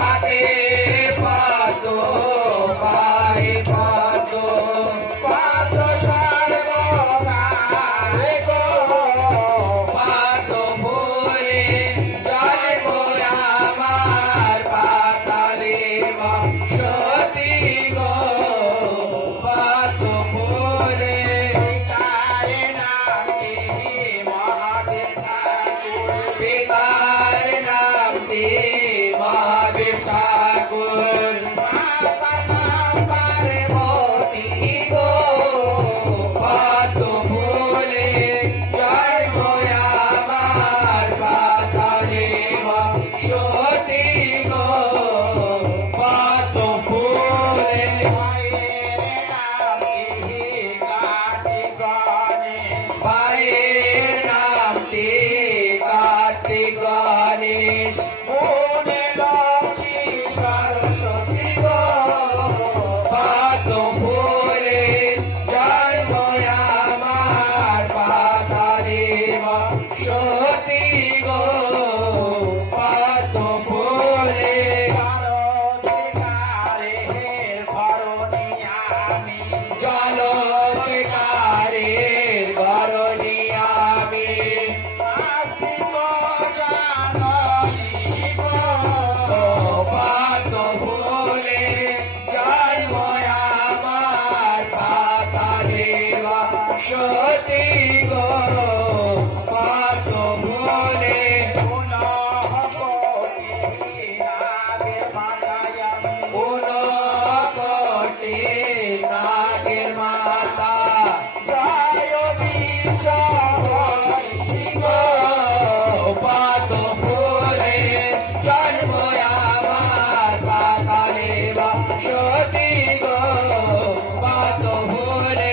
হাতে পাতো পায়ে পাতো পাতো সর্বকালে গো পাতো ভুলে জন্ম আমার পাতালে সতী গো পাতো ভুলে পিতার নামটি মহাদেব ঠাকুর পিতার নামটি মহাদেব ঠাকুর মাতা পার্বতী গো পাতো ভুলে জন্ম আমার পাতালে সতী গো পাতো ভুলে ভাইয়ের নামটি কার্তিক গণেশ মনে লক্ষ্মী সরস্বতী গো পাতো ভুলে জন্ম আমার পাতালে সতী গো পাতো ভুলে জলধিকারের ঘরণী আমি আস্তিক জাননী গো পাতো ভুলে জন্ম আমার পাতালে সতী গো পাতো ভুলে কোটি নাগের মাতা জয় বিশ্বহরি গো পাতো ভুলে জন্ম আমার পাতালে সতী গো পাতো ভুলে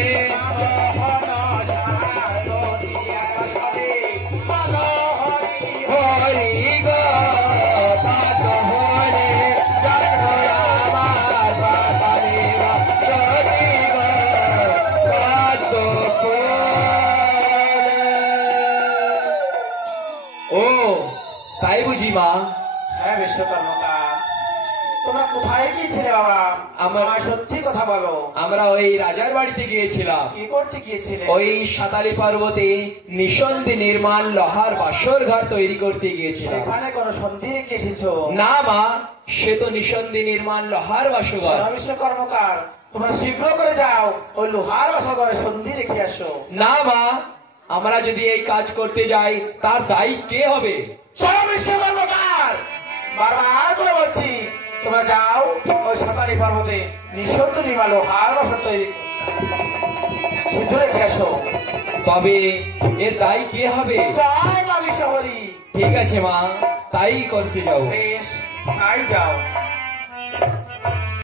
হরি গো পাতো ভুলে জন্ম আমার পাতালে সতী গো পাতো ভুলে। ও তাই বুঝি মা? হ্যাঁ বিশ্বকর্মা, তোমরা কোথায় গিয়েছিলে বাবা? আমরা সত্যি কথা বলো। আমরা ওই রাজার বাড়িতে গিয়েছিলাম। কি করতে গিয়েছিলে? ওই সাতালি পর্বতে নিঃসন্ধি নির্মাণ লোহার বাসর ঘর তৈরি করতে গিয়েছিলাম। সেখানে কোনো সন্ধি রেখে এসেছো? না মা, সে তো নিঃসন্ধি নির্মাণ লোহার বাসঘর। বিশ্বকর্মকার, তোমরা শীঘ্র করে যাও, ওই লোহার বাসঘরে সন্ধি রেখে আসো। না মা, আমরা যদি এই কাজ করতে যাই তার দায়ী কে হবে? চলো বিশ্বকর্মকার, বারবার করে বলছি, তোমরা যাও ওই সাতালি পর্বতে নিঃসন্ধি নির্মাণ লোহার বাসর তৈরি সিদ্ধ রেখে আসো। তবে এর দায়ী কে হবে? জয় মা বিশ্বহরি। ঠিক আছে মা, তাই করতে যাও। বেশ, তাই যাও।